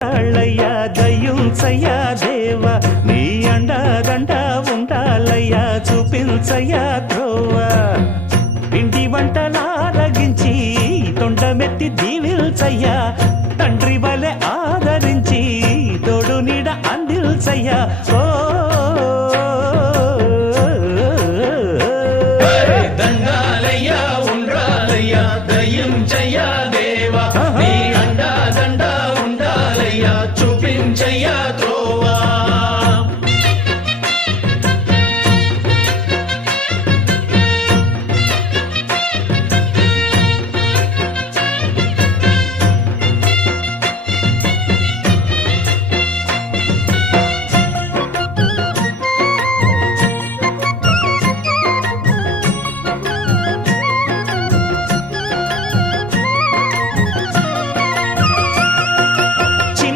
అయ్యా దయ్యుంచయ్యా దేవా నీ అండదండ ఉండాలయ్యా చూపించయ్యా త్రోవా ఇంటి వంటలారగించి తొండమెత్తి దీవిల్చయ్యా తండ్రి వలె ఆదరించి తోడు నీడ అందిల్చయ్యా ఓ